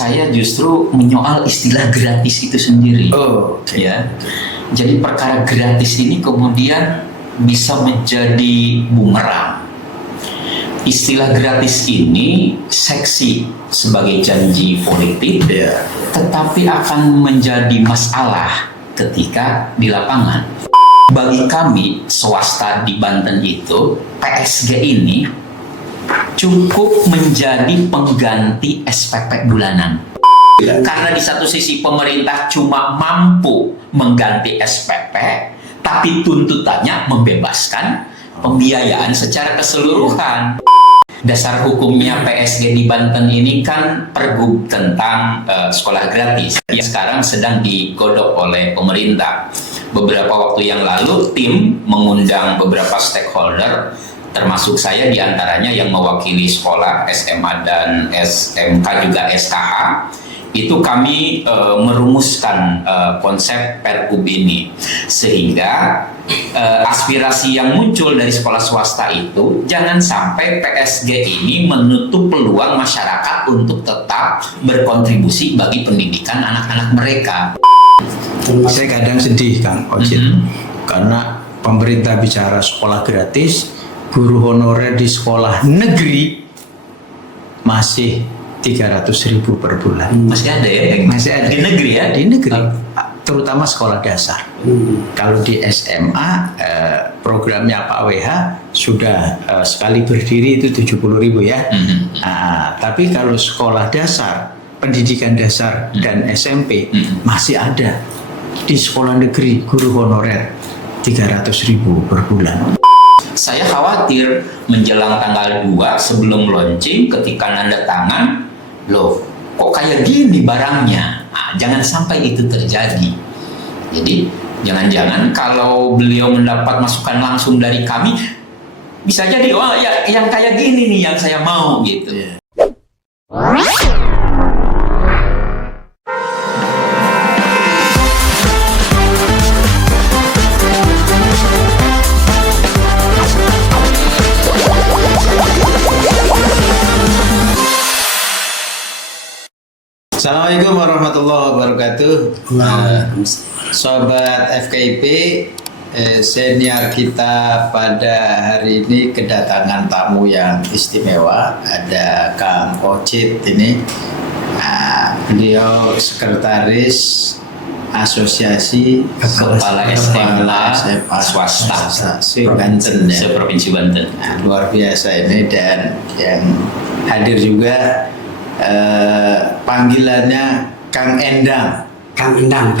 saya justru menyoal istilah gratis itu sendiri. Oh, okay. Ya. Jadi perkara gratis ini kemudian bisa menjadi bumerang. Istilah gratis ini seksi sebagai janji politik, Ya. tetapi akan menjadi masalah ketika di lapangan. Bagi kami swasta di Banten itu, PSG ini cukup menjadi pengganti SPP bulanan. Karena di satu sisi pemerintah cuma mampu mengganti SPP, tapi tuntutannya membebaskan pembiayaan secara keseluruhan. Dasar hukumnya PSG di Banten ini kan Pergub tentang sekolah gratis yang sekarang sedang digodok oleh pemerintah. Beberapa waktu yang lalu tim mengundang beberapa stakeholder, termasuk saya diantaranya yang mewakili sekolah SMA dan SMK juga SKH. Itu kami merumuskan konsep Pergub ini, sehingga aspirasi yang muncul dari sekolah swasta itu jangan sampai PSG ini menutup peluang masyarakat untuk tetap berkontribusi bagi pendidikan anak-anak mereka. Saya kadang sedih, Kang Ocit, karena pemerintah bicara sekolah gratis, guru honorer di sekolah negeri masih 300.000 per bulan. Masih ada ya? Masih ada Di negeri ya? Di negeri, terutama sekolah dasar. Kalau di SMA, programnya Pak WH sudah sekali berdiri itu 70.000 ya. Tapi kalau sekolah dasar, pendidikan dasar dan SMP masih ada di sekolah negeri guru honorer 300.000 per bulan. Saya khawatir menjelang tanggal 2 sebelum launching ketika nanda tangan, loh kok kayak gini barangnya. Jangan sampai itu terjadi. Jadi jangan-jangan kalau beliau mendapat masukan langsung dari kami, bisa jadi oh ya yang kayak gini nih yang saya mau gitu. Assalamualaikum warahmatullahi wabarakatuh. Sobat FKIP, senior kita pada hari ini kedatangan tamu yang istimewa. Ada Kang Ocit ini. Beliau sekretaris Asosiasi Kepala SMA swasta Banten ya. Provinsi Banten. Luar biasa ini, dan yang hadir juga panggilannya Kang Endang. Kang Endang.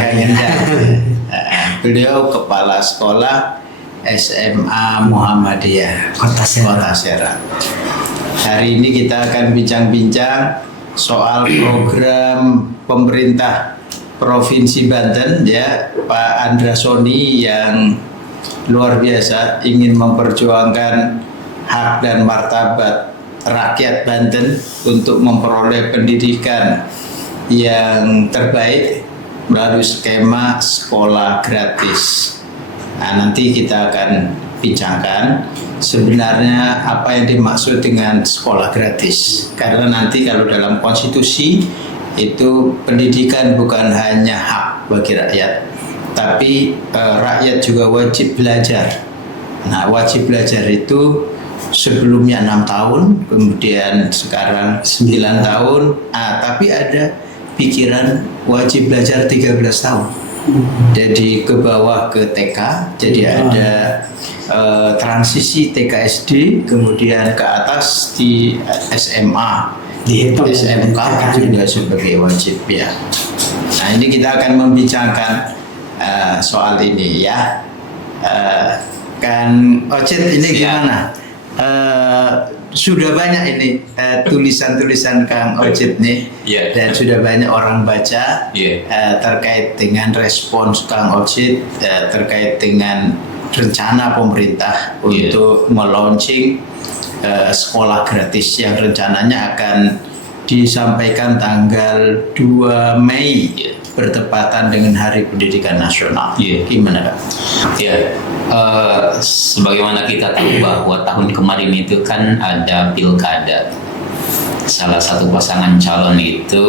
Beliau kepala sekolah SMA Muhammadiyah Kota Serang. Hari ini kita akan bincang-bincang soal program pemerintah Provinsi Banten ya, Pak Andrasoni yang luar biasa ingin memperjuangkan hak dan martabat rakyat Banten untuk memperoleh pendidikan yang terbaik melalui skema sekolah gratis. Nanti kita akan bincangkan sebenarnya apa yang dimaksud dengan sekolah gratis. Karena nanti kalau dalam konstitusi itu pendidikan bukan hanya hak bagi rakyat, tapi rakyat juga wajib belajar. Nah, wajib belajar itu sebelumnya 6 tahun, kemudian sekarang 9 tahun, tapi ada pikiran wajib belajar 13 tahun. Jadi ke bawah ke TK, jadi ada transisi TK SD, kemudian ke atas di SMA, di SMK juga sebagai wajib ya. Nah, ini kita akan membincangkan soal ini ya. Kan Ocit ini gimana? Sudah banyak ini tulisan-tulisan Kang Ocit nih, dan sudah banyak orang baca terkait dengan respons Kang Ocit terkait dengan rencana pemerintah untuk melaunching sekolah gratis yang rencananya akan disampaikan tanggal 2 Mei bertepatan dengan Hari Pendidikan Nasional. Gimana Kak? Sebagaimana kita tahu bahwa tahun kemarin itu kan ada pilkada salah satu pasangan calon itu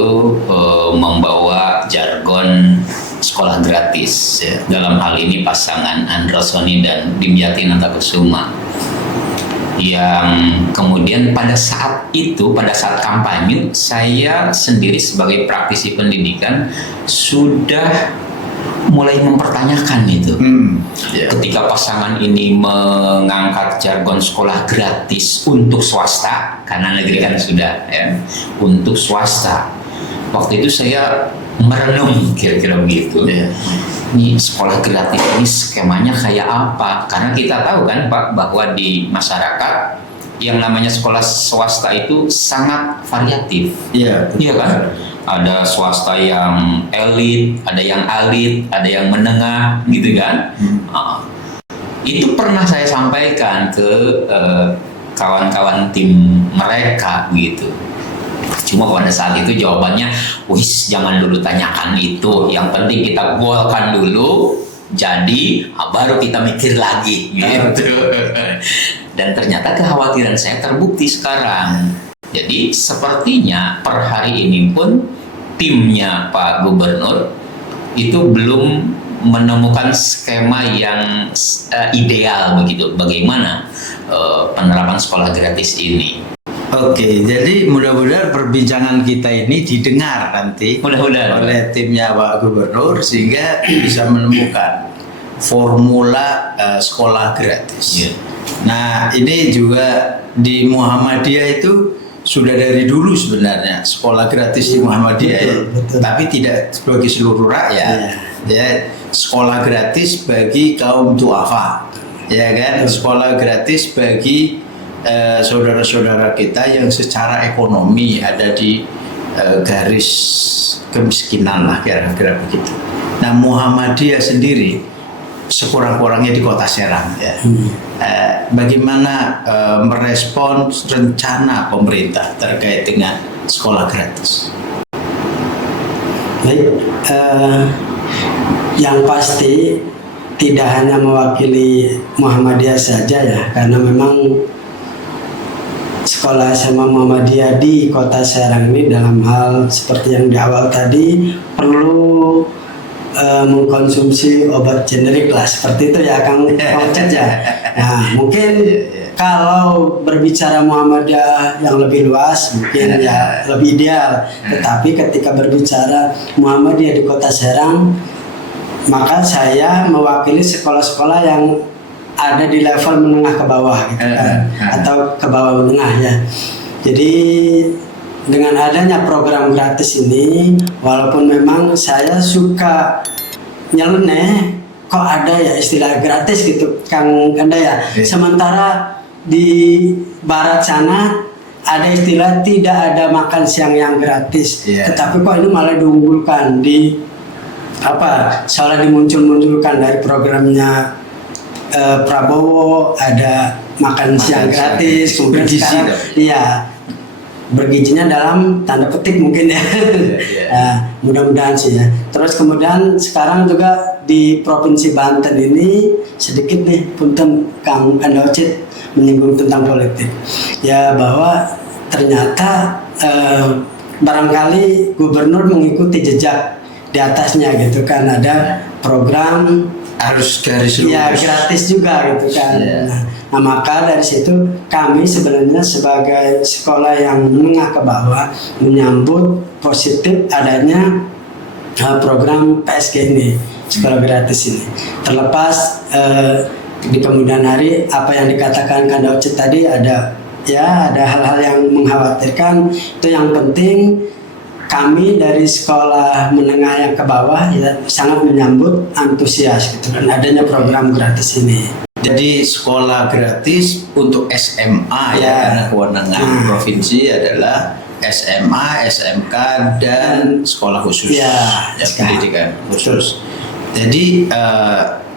membawa jargon sekolah gratis ya. Dalam hal ini pasangan Andra Soni dan Dimyati Nantakusuma, yang kemudian pada saat kampanye, saya sendiri sebagai praktisi pendidikan sudah mulai mempertanyakan itu. Ketika pasangan ini mengangkat jargon sekolah gratis untuk swasta, karena negeri kan sudah ya, untuk swasta. Waktu itu saya merenung kira-kira begitu ya. Ini sekolah gratis ini skemanya kayak apa? Karena kita tahu kan Pak, bahwa di masyarakat yang namanya sekolah swasta itu sangat variatif. Iya, Iya kan? Ada swasta yang elit, ada yang alit, ada yang menengah, gitu kan? Itu pernah saya sampaikan ke kawan-kawan tim mereka, gitu. Cuma pada saat itu jawabannya, wis jangan dulu tanyakan itu. Yang penting kita golkan dulu, jadi baru kita mikir lagi, gitu. Dan ternyata kekhawatiran saya terbukti sekarang. Jadi sepertinya per hari ini pun timnya Pak Gubernur itu belum menemukan skema yang ideal begitu. Bagaimana penerapan sekolah gratis ini? Oke, jadi mudah-mudahan perbincangan kita ini didengar nanti Mudah-mudahan oleh timnya Pak Gubernur sehingga bisa menemukan formula sekolah gratis. Yeah. Nah, ini juga di Muhammadiyah itu sudah dari dulu sebenarnya sekolah gratis di Muhammadiyah, betul. tapi tidak bagi seluruh rakyat. Ya, sekolah gratis bagi kaum duafa, ya kan? Sekolah gratis bagi saudara-saudara kita yang secara ekonomi ada di garis kemiskinan lah, kira-kira begitu. Nah, Muhammadiyah sendiri sekurang-kurangnya di Kota Serang ya. Bagaimana merespon rencana pemerintah terkait dengan sekolah gratis? Baik, yang pasti tidak hanya mewakili Muhammadiyah saja ya, karena memang sekolah SMA Muhammadiyah di Kota Serang ini dalam hal seperti yang di awal tadi perlu mengkonsumsi obat generik lah, seperti itu ya Kang Ocet ya. Nah, mungkin kalau berbicara Muhammadiyah yang lebih luas mungkin ya lebih ideal, tetapi ketika berbicara Muhammadiyah di Kota Serang, maka saya mewakili sekolah-sekolah yang ada di level menengah ke bawah gitu kan, atau ke bawah menengah ya. Jadi dengan adanya program gratis ini, walaupun memang saya suka nyeleneh, kok ada ya istilah gratis gitu Kang Anda ya. Sementara di barat sana ada istilah tidak ada makan siang yang gratis, tetapi kok ini malah diunggulkan di soalnya dimuncul-munculkan dari programnya Prabowo, ada makan siang gratis, kemudian sekarang iya bergizinya dalam tanda petik mungkin ya. Mudah-mudahan sih ya. Terus kemudian sekarang juga di Provinsi Banten ini sedikit nih punten Kang Andaucit menyinggung tentang politik ya, bahwa ternyata barangkali gubernur mengikuti jejak di atasnya gitu kan, ada program harus garis lurus ya gratis juga gitu kan. Nah, maka dari situ kami sebenarnya sebagai sekolah yang menengah ke bawah menyambut positif adanya program PSG ini, sekolah gratis ini. Terlepas di kemudian hari apa yang dikatakan Kang Daucit tadi, ada hal-hal yang mengkhawatirkan. Itu yang penting kami dari sekolah menengah yang ke bawah ya sangat menyambut antusias gitu kan adanya program gratis ini. Jadi sekolah gratis untuk SMA ya, karena kewenangan provinsi adalah SMA, SMK dan sekolah khusus ya pendidikan khusus. Jadi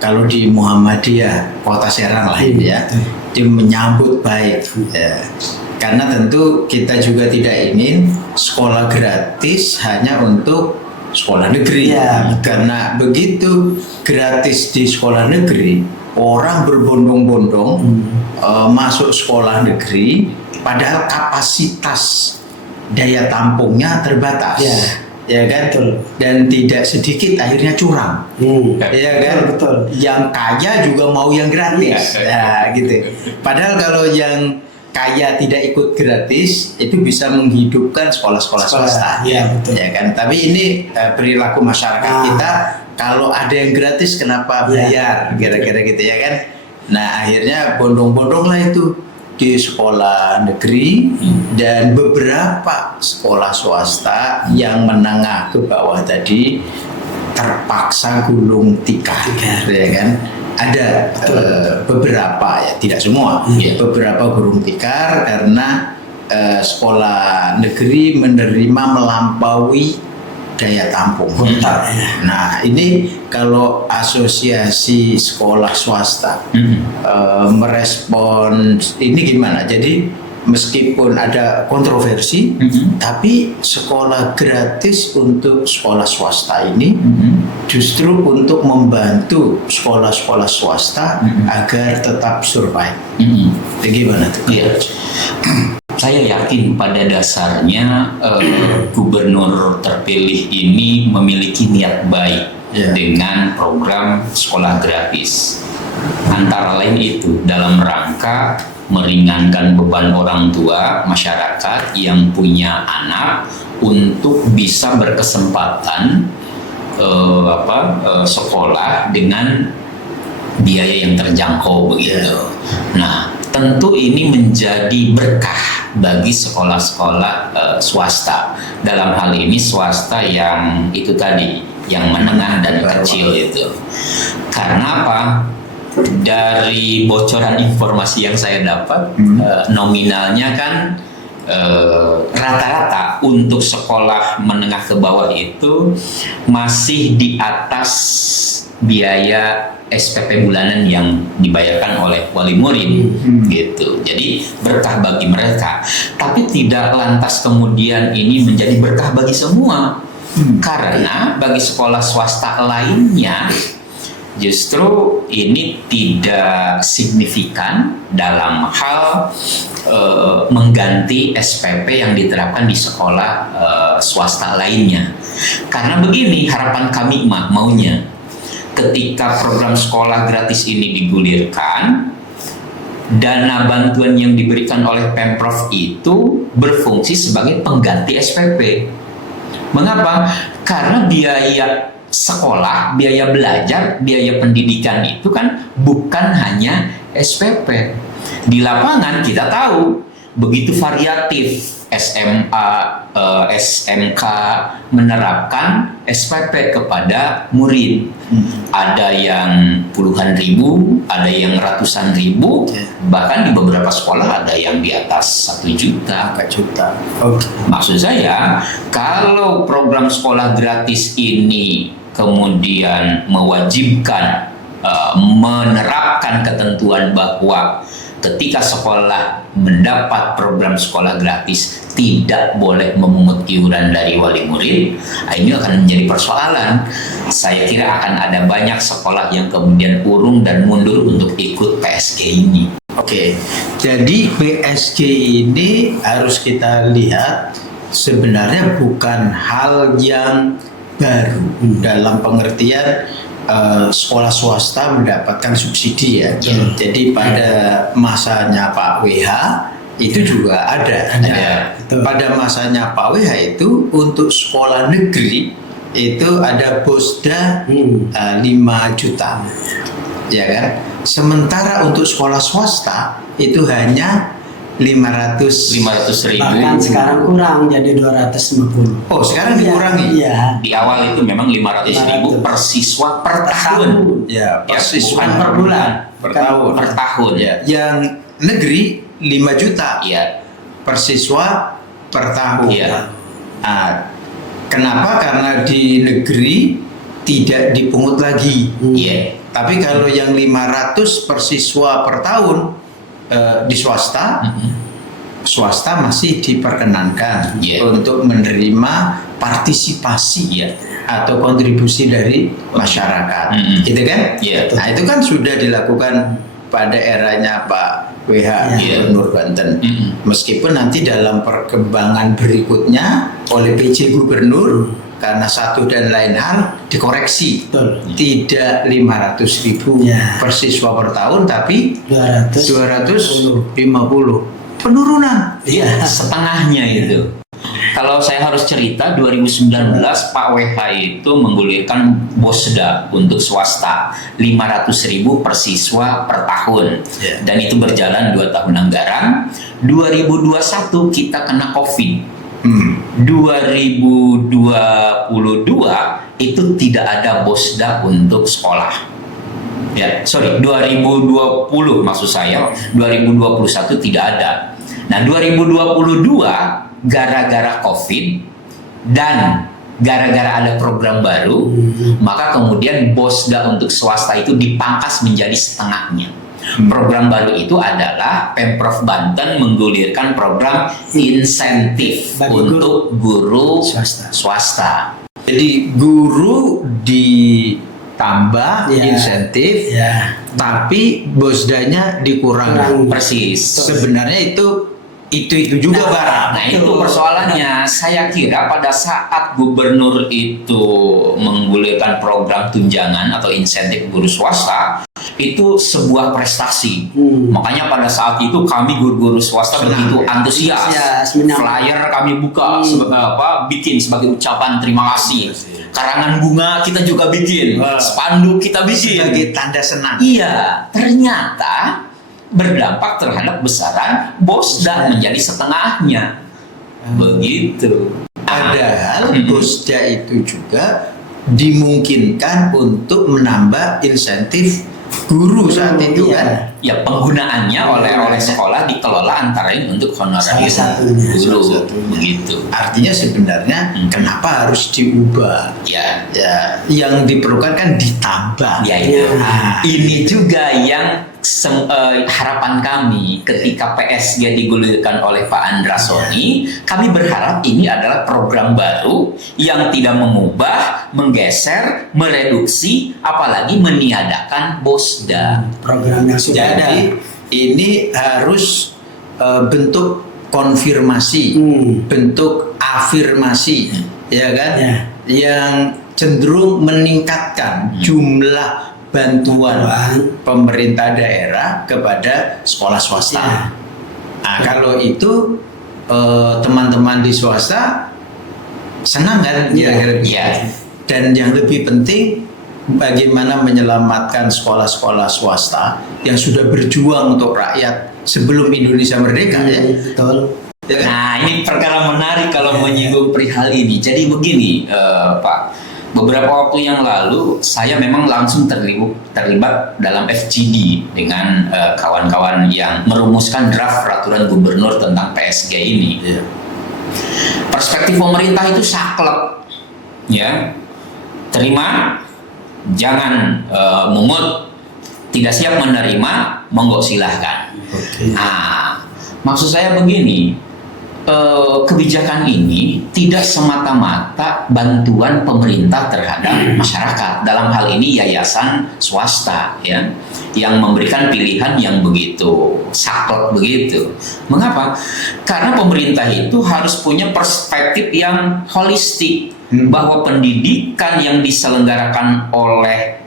kalau di Muhammadiyah Kota Serang lah ini ya, dia menyambut baik ya. Karena tentu kita juga tidak ingin sekolah gratis hanya untuk sekolah negeri ya, karena begitu gratis di sekolah negeri, orang berbondong-bondong masuk sekolah negeri, padahal kapasitas daya tampungnya terbatas. Ya. Ya kan? Betul. Dan tidak sedikit akhirnya curang. Ya kan? Betul. Yang kaya juga mau yang gratis. Nah, gitu. Padahal kalau yang kaya tidak ikut gratis itu bisa menghidupkan sekolah-sekolah swasta. Ya, betul. Ya kan? Tapi ini perilaku masyarakat kita, kalau ada yang gratis kenapa bayar? Kira-kira gitu ya kan? Nah, akhirnya bondong-bondong lah itu di sekolah negeri dan beberapa sekolah swasta yang menengah ke bawah tadi terpaksa gulung tikar, ya kan? Ada beberapa, ya tidak semua, beberapa gulung tikar karena sekolah negeri menerima melampaui daya tampung. Nah, ini kalau asosiasi sekolah swasta merespon ini gimana? Jadi meskipun ada kontroversi, tapi sekolah gratis untuk sekolah swasta ini justru untuk membantu sekolah-sekolah swasta agar tetap survive. Bagaimana tuh? Iya. Saya yakin pada dasarnya gubernur terpilih ini memiliki niat baik dengan program sekolah gratis. Antara lain itu dalam rangka meringankan beban orang tua masyarakat yang punya anak untuk bisa berkesempatan sekolah dengan biaya yang terjangkau begitu. Nah, tentu ini menjadi berkah bagi sekolah-sekolah swasta. Dalam hal ini swasta yang itu tadi, yang menengah dan kecil itu. Karena apa? Dari bocoran informasi yang saya dapat, nominalnya kan rata-rata untuk sekolah menengah ke bawah itu masih di atas biaya SPP bulanan yang dibayarkan oleh wali murid gitu. Jadi berkah bagi mereka. Tapi tidak lantas kemudian ini menjadi berkah bagi semua. Karena bagi sekolah swasta lainnya justru ini tidak signifikan dalam hal mengganti SPP yang diterapkan di sekolah swasta lainnya. Karena begini harapan kami maunya, ketika program sekolah gratis ini digulirkan, dana bantuan yang diberikan oleh Pemprov itu berfungsi sebagai pengganti SPP. Mengapa? Karena biaya sekolah, biaya belajar, biaya pendidikan itu kan bukan hanya SPP. Di lapangan kita tahu begitu variatif SMA, SMK menerapkan SPP kepada murid. Ada yang puluhan ribu, ada yang ratusan ribu, bahkan di beberapa sekolah ada yang di atas 1 juta. Maksud saya, kalau program sekolah gratis ini kemudian mewajibkan menerapkan ketentuan bahwa ketika sekolah mendapat program sekolah gratis tidak boleh memungut iuran dari wali murid, ini akan menjadi persoalan. Saya kira akan ada banyak sekolah yang kemudian urung dan mundur untuk ikut PSG ini. Oke, jadi PSG ini harus kita lihat sebenarnya bukan hal yang baru dalam pengertian sekolah swasta mendapatkan subsidi ya. Jadi pada masanya Pak WH itu juga ada. Pada masanya Pak WH itu untuk sekolah negeri itu ada BOSDA 5 juta, ya kan? Sementara untuk sekolah swasta itu hanya 500.000. Bahkan sekarang kurang jadi 250. Oh, sekarang dikurangi. Iya. Di awal itu memang 500.000 per siswa per tahun. Ya, per siswa bukan per bulan, per tahun. Per tahun. Ya. Yang negeri 5 juta. Iya. Per siswa per tahun. Iya. Nah, kenapa? Karena di negeri tidak dipungut lagi. Iya. Tapi kalau yang 500 per siswa per tahun di swasta, swasta masih diperkenankan untuk menerima partisipasi atau kontribusi dari masyarakat, gitu kan? Nah, itu kan sudah dilakukan pada eranya Pak WH Iya. Gubernur Banten. Mm-mm. Meskipun nanti dalam perkembangan berikutnya oleh PJ Gubernur karena satu dan lain hal dikoreksi, Betul. tidak 500.000 Ya. per siswa per tahun, tapi 200. 250 penurunan. Iya. Setengahnya itu. Kalau saya harus cerita, 2019 Pak WH itu menggulirkan Bosda untuk swasta 500.000 per siswa per tahun. Ya. Dan itu berjalan 2 tahun anggaran. 2021 kita kena COVID. 2022 itu tidak ada Bosda untuk sekolah. Ya, sorry, 2020 maksud saya, 2021 tidak ada. Nah, 2022 gara-gara COVID dan gara-gara ada program baru, maka kemudian Bosda untuk swasta itu dipangkas menjadi setengahnya. Program baru itu adalah Pemprov Banten menggulirkan program insentif Bagi guru. untuk guru Swasta. Jadi guru ditambah Ya. insentif, Ya. tapi Bosdanya dikurangi. Kurang. persis. Sebenarnya itu juga Pak. Nah, itu persoalannya. Saya kira pada saat gubernur itu menggulirkan program tunjangan atau insentif guru swasta, itu sebuah prestasi. Makanya pada saat itu kami guru-guru swasta Senang. begitu antusias. Antusias, menyambut. Flyer kami buka sebagai bikin sebagai ucapan terima kasih. Karangan bunga kita juga bikin, Wah. spanduk kita bikin. Sebagai tanda senang. Iya, ternyata berdampak terhadap besaran Bosda menjadi setengahnya. Begitu. Padahal Bosda itu juga dimungkinkan untuk menambah insentif guru saat itu Iya. kan. Ya, penggunaannya oleh sekolah dikelola antara lain untuk honorer Salah satunya. guru. Salah satunya. Begitu. Artinya sebenarnya kenapa harus diubah? Ya, Ya, yang diperlukan kan ditambah. ya itu. Ah. Ini juga yang harapan kami ketika PSG digulirkan oleh Pak Andra Soni. Kami berharap ini adalah program baru yang tidak mengubah, menggeser, mereduksi, apalagi meniadakan Bosda. Program yang sudah ada. Jadi ini harus bentuk konfirmasi, bentuk afirmasi, ya kan? Ya. Yang cenderung meningkatkan jumlah bantuan pemerintah daerah kepada sekolah swasta. Ya. Nah, kalau itu teman-teman di swasta senang kan? Ya. Kira-kira begitu. Ya. Dan yang lebih penting bagaimana menyelamatkan sekolah-sekolah swasta yang sudah berjuang untuk rakyat sebelum Indonesia merdeka ya. Betul. Ya kan? Nah, ini perkara menarik kalau menyinggung perihal ini. Jadi begini, Pak. Beberapa waktu yang lalu, saya memang langsung terlibat dalam FGD dengan kawan-kawan yang merumuskan draft peraturan gubernur tentang PSG ini. Ya. Perspektif pemerintah itu saklek, ya. Terima, jangan mungut, tidak siap menerima, monggo silahkan. Oke. Nah, maksud saya begini, kebijakan ini tidak semata-mata bantuan pemerintah terhadap masyarakat. Dalam hal ini yayasan swasta, ya, yang memberikan pilihan yang begitu saklek begitu. Mengapa? Karena pemerintah itu harus punya perspektif yang holistik, bahwa pendidikan yang diselenggarakan oleh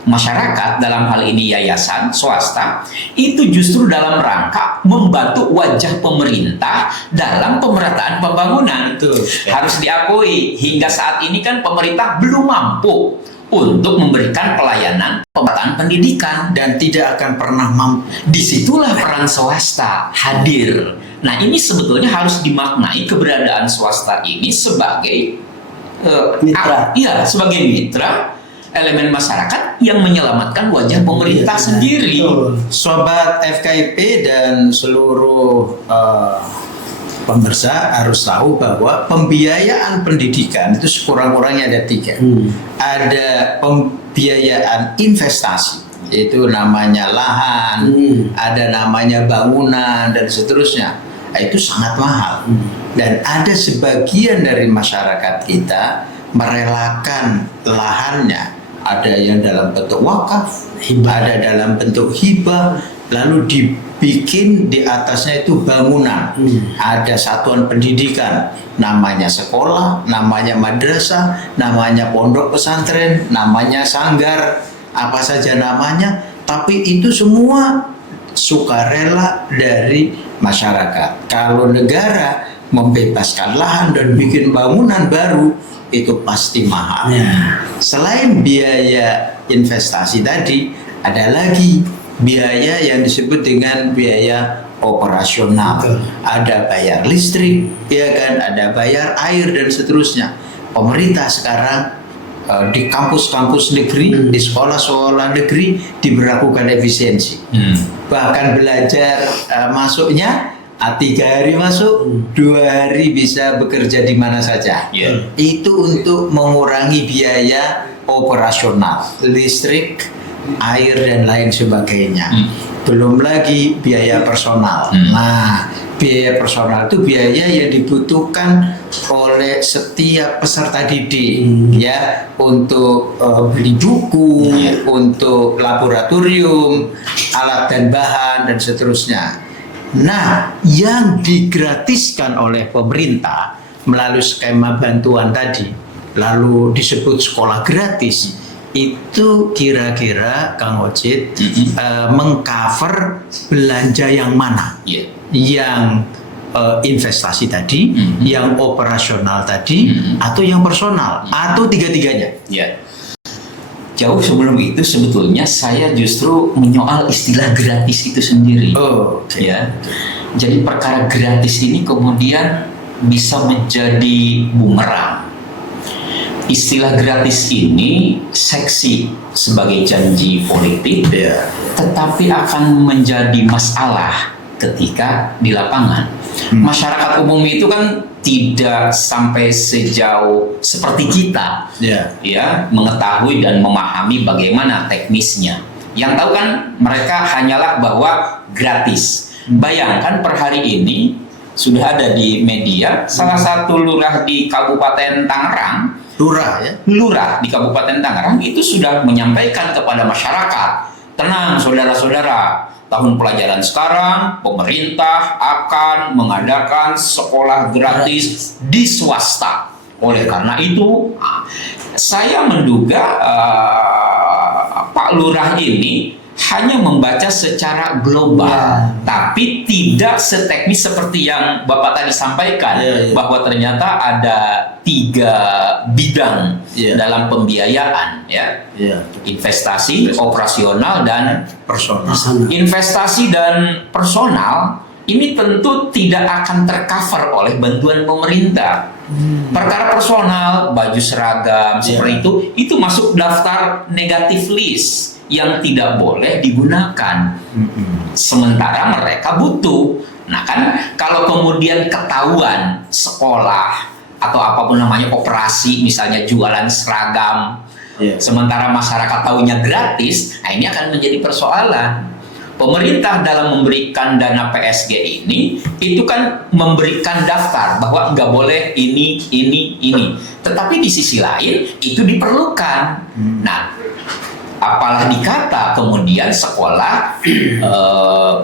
masyarakat, dalam hal ini yayasan swasta, itu justru dalam rangka membantu wajah pemerintah dalam pemerataan pembangunan. Betul. Harus diakui, hingga saat ini kan pemerintah belum mampu untuk memberikan pelayanan pemerataan pendidikan. Dan tidak akan pernah mampu. Disitulah peran swasta hadir. Nah, ini sebetulnya harus dimaknai keberadaan swasta ini sebagai Mitra. iya, sebagai mitra elemen masyarakat yang menyelamatkan wajah pemerintah Iya, sendiri. betul. Sobat FKIP dan seluruh pemirsa harus tahu bahwa pembiayaan pendidikan itu sekurang-kurangnya ada 3. Ada pembiayaan investasi, itu namanya lahan, ada namanya bangunan dan seterusnya. Nah, itu sangat mahal. Dan ada sebagian dari masyarakat kita merelakan lahannya, ada yang dalam bentuk wakaf, ada dalam bentuk hibah, lalu dibikin di atasnya itu bangunan. Ada satuan pendidikan, namanya sekolah, namanya madrasah, namanya pondok pesantren, namanya sanggar, apa saja namanya, tapi itu semua sukarela dari masyarakat. Kalau negara membebaskan lahan dan bikin bangunan baru, itu pasti mahal. Selain biaya investasi tadi, ada lagi biaya yang disebut dengan biaya operasional. Ada bayar listrik, ya kan, ada bayar air dan seterusnya. Pemerintah sekarang di kampus-kampus negeri, di sekolah-sekolah negeri diberlakukan efisiensi. Bahkan belajar masuknya 3 hari masuk, 2 hari bisa bekerja di mana saja. Itu untuk mengurangi biaya operasional, listrik, air dan lain sebagainya. Belum lagi biaya personal. Nah, biaya personal itu biaya yang dibutuhkan oleh setiap peserta didik, ya, untuk beli buku, untuk laboratorium, alat dan bahan dan seterusnya. Nah, yang digratiskan oleh pemerintah melalui skema bantuan tadi, lalu disebut sekolah gratis, itu kira-kira Kang Ocit mengcover belanja yang mana? Yang investasi tadi, yang operasional tadi, atau yang personal, atau tiga-tiganya? Jauh sebelum itu sebetulnya saya justru menyoal istilah gratis itu sendiri. Ya. Jadi perkara gratis ini kemudian bisa menjadi bumerang. Istilah gratis ini seksi sebagai janji politik, tetapi akan menjadi masalah ketika di lapangan. Masyarakat umum itu kan tidak sampai sejauh seperti kita, ya, mengetahui dan memahami bagaimana teknisnya. Yang tahu kan mereka hanyalah bahwa gratis. Bayangkan per hari ini sudah ada di media salah satu lurah di Kabupaten Tangerang, lurah di Kabupaten Tangerang itu sudah menyampaikan kepada masyarakat, tenang saudara-saudara, tahun pelajaran sekarang pemerintah akan mengadakan sekolah gratis di swasta. Oleh karena itu, saya menduga Pak Lurah ini hanya membaca secara global, tapi tidak seteknis seperti yang Bapak tadi sampaikan, bahwa ternyata ada 3 bidang dalam pembiayaan, investasi, operasional, dan personal. Investasi dan personal ini tentu tidak akan tercover oleh bantuan pemerintah. Perkara personal, baju seragam seperti itu masuk daftar negatif list yang tidak boleh digunakan. Sementara mereka butuh. Nah kan, kalau kemudian ketahuan sekolah atau apapun namanya operasi, misalnya jualan seragam, sementara masyarakat tahunya gratis, nah ini akan menjadi persoalan. Pemerintah dalam memberikan dana PSG ini, itu kan memberikan daftar bahwa nggak boleh ini. Tetapi di sisi lain, itu diperlukan. Nah, apalah dikata kemudian sekolah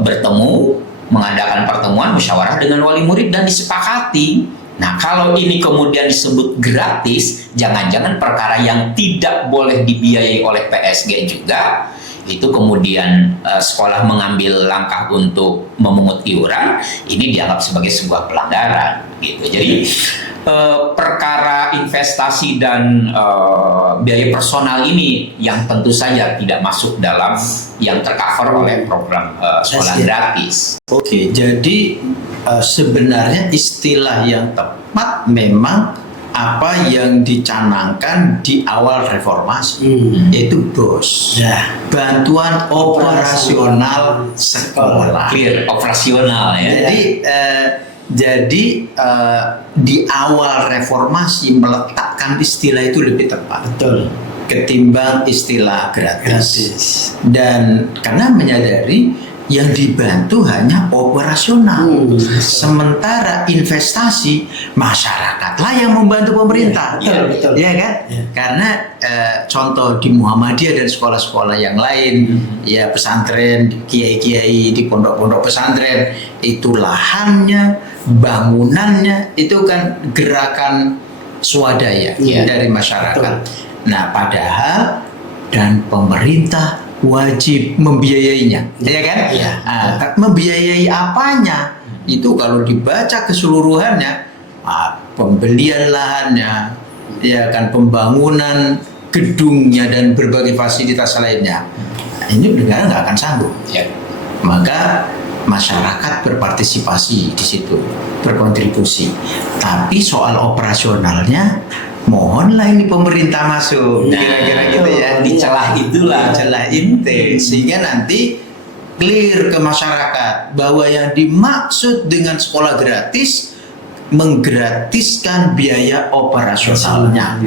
bertemu, mengadakan pertemuan musyawarah dengan wali murid dan disepakati. Nah, kalau ini kemudian disebut gratis, jangan-jangan perkara yang tidak boleh dibiayai oleh PSG juga, itu kemudian sekolah mengambil langkah untuk memungut iuran, ini dianggap sebagai sebuah pelanggaran, gitu. Jadi perkara investasi dan biaya personal ini yang tentu saja tidak masuk dalam yang tercover oleh program sekolah gratis. Oke, jadi sebenarnya istilah yang tepat memang apa yang dicanangkan di awal reformasi, yaitu BOS, bantuan operasional sekolah. Clear, operasional ya. Jadi di awal reformasi meletakkan istilah itu lebih tepat, ketimbang istilah gratis. Dan karena menyadari yang dibantu hanya operasional. Sementara investasi masyarakatlah yang membantu pemerintah. Betul, betul. Ya kan? Ya. Karena contoh di Muhammadiyah dan sekolah-sekolah yang lain, ya pesantren, kiai-kiai di pondok-pondok pesantren, itu lahannya, bangunannya itu kan gerakan swadaya dari masyarakat. Nah, padahal dan pemerintah wajib membiayainya, ya kan? Iya. Membiayai apanya? Itu kalau dibaca keseluruhannya, pembelian lahannya, ya kan, pembangunan gedungnya dan berbagai fasilitas lainnya. Nah, ini negara nggak akan sanggup. Ya. Maka masyarakat berpartisipasi di situ, berkontribusi. Tapi soal operasionalnya, mohonlah ini pemerintah masuk. Nah, Kira-kira gitu ya. di celah itulah. Di celah itu, sehingga nanti clear ke masyarakat bahwa yang dimaksud dengan sekolah gratis menggratiskan biaya operasionalnya.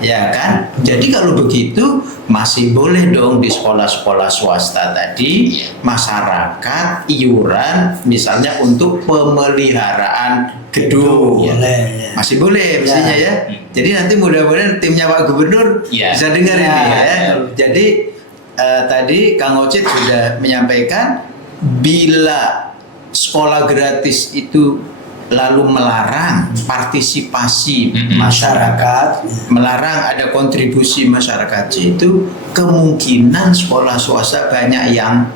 Ya kan? Jadi kalau begitu masih boleh dong di sekolah-sekolah swasta tadi masyarakat iuran misalnya untuk pemeliharaan gedung. Boleh, ya. Masih boleh mestinya ya. Jadi nanti mudah-mudahan timnya Pak Gubernur Ya. bisa dengar ini ya. betul. Jadi tadi Kang Ocit sudah menyampaikan bila sekolah gratis itu lalu melarang partisipasi masyarakat, melarang ada kontribusi masyarakat, itu kemungkinan sekolah swasta banyak yang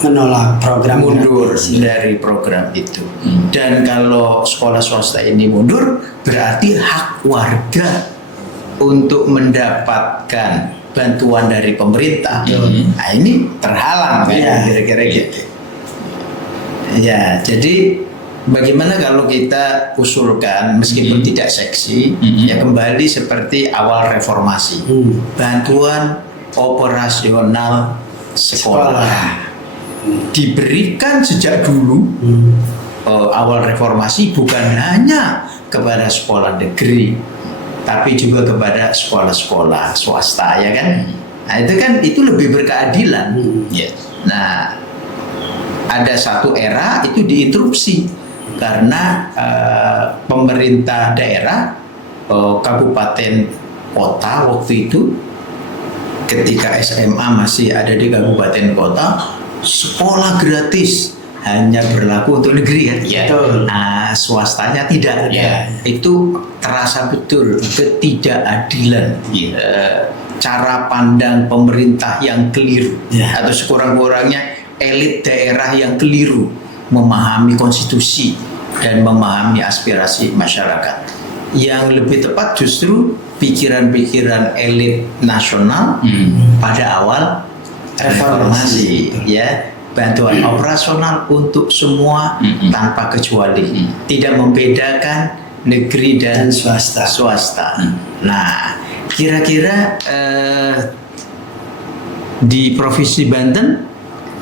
Menolak program mundur gratis. dari program itu. Dan kalau sekolah swasta ini mundur, berarti hak warga untuk mendapatkan bantuan dari pemerintah. Nah, ini terhalang kan, Iya. kira-kira gitu. Ya, jadi bagaimana kalau kita usulkan meskipun tidak seksi, ya kembali seperti awal reformasi, bantuan operasional sekolah diberikan sejak dulu. Awal reformasi bukan hanya kepada sekolah negeri, tapi juga kepada sekolah-sekolah swasta, ya kan? Nah, itu lebih berkeadilan. Ya. Nah, ada satu era itu diinterupsi karena pemerintah daerah, kabupaten, kota waktu itu, ketika SMA masih ada di kabupaten kota, sekolah gratis hanya berlaku untuk negeri kan? Ya. Nah, swastanya tidak. Ya. Itu terasa betul ketidakadilan. Ya. Cara pandang pemerintah yang keliru, Ya. atau sekurang-kurangnya elit daerah yang keliru memahami konstitusi dan memahami aspirasi masyarakat. Yang lebih tepat justru pikiran-pikiran elit nasional pada awal reformasi, ya, bantuan operasional untuk semua tanpa kecuali, tidak membedakan negeri dan swasta. Nah, kira-kira di Provinsi Banten